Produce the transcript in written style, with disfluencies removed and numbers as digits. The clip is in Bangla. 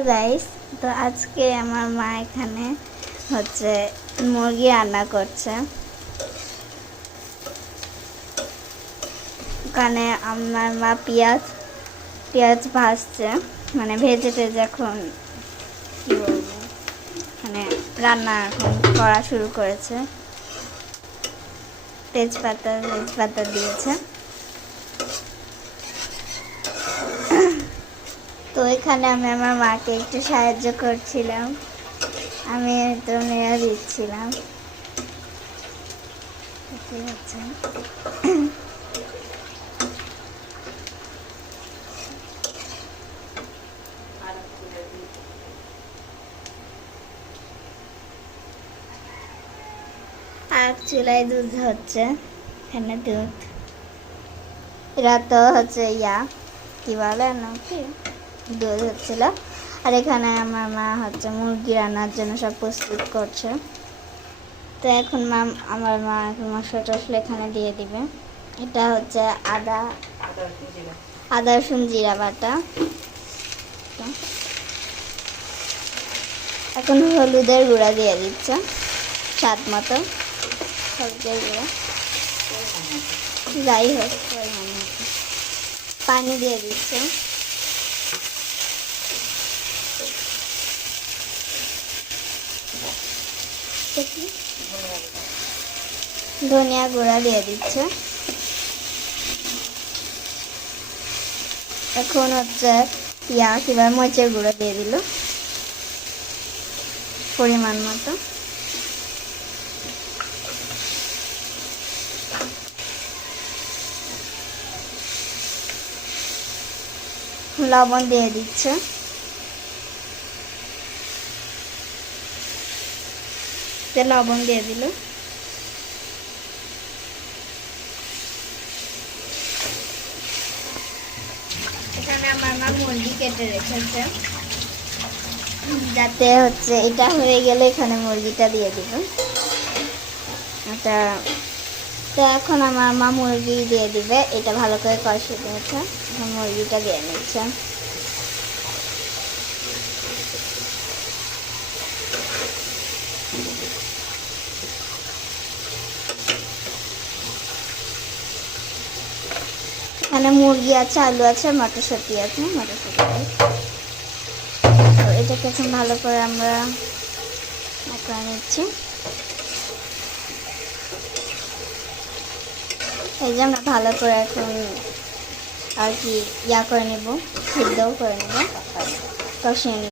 হ্যালো গাইস, তো আজকে আমার মা এখানে হচ্ছে মুরগি রান্না করছে। ওখানে আমার মা পেঁয়াজ ভাজছে, মানে ভেজে টেজে এখন কি বলবো, মানে রান্না এখন করা শুরু করেছে। তেজপাতা দিয়েছে। তো এখানে আমি আমার মাকে একটু সাহায্য করছিলাম, আমি তো নেড়ে দিচ্ছিলাম। আর চুলায় দুধ হচ্ছে, এখানে দুধ, এরা তো হচ্ছে কি বলে নাকি দুধ হচ্ছিল। আর এখানে আমার মা হচ্ছে মুরগি রান্নার জন্য সব প্রস্তুত করছে। তো এখন আমার মা এখন মশলা টসলা এখানে দিয়ে দিবে। এটা হচ্ছে আদা রসুন জিরা বাটা। এখন হলুদের গুঁড়া দিয়ে দিচ্ছে স্বাদ মতো, হলুদের গুঁড়া যাই হোক, পানি দিয়ে দিচ্ছে। ধনিয়া গুঁড়া দিয়ে দিচ্ছে। এখন হচ্ছে কিংবা মরিচের গুঁড়ো দিয়ে দিল পরিমাণ মতো। লবণ দিয়ে দিচ্ছে। লবণ দিয়ে দিল। এখানে আমার মা মুরগি কেটে রেখেছে, যাতে হচ্ছে এটা হয়ে গেলে এখানে মুরগিটা দিয়ে দিব। তো এখন আমার মা মুরগি দিয়ে দিবে, এটা ভালো করে কষিয়ে নিয়েছে, মুরগিটা দিয়ে নিচ্ছে। এখানে মুরগি আছে, আলু আছে, মটরশুঁটি আছে, তো এটাকে এখন ভালো করে আমরা করে নিচ্ছি। এই যে আমরা ভালো করে এখন আর কি করে নেব, সিদ্ধও করে নেব, কষিয়ে নেব।